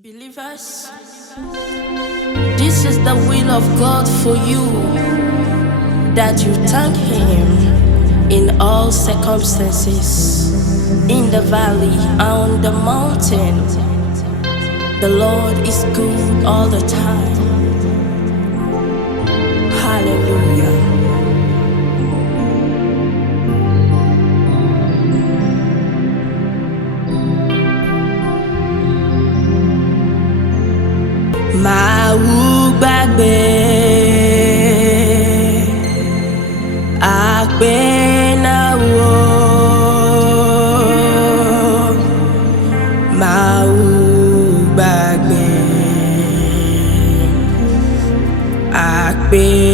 Believers, this is the will of God for you, that you thank Him in all circumstances, in the valley, on the mountain. The Lord is good all the time. Hallelujah. Máa wú gbàgbé àpènáwó. Máa wú gbàgbé àpènáwó.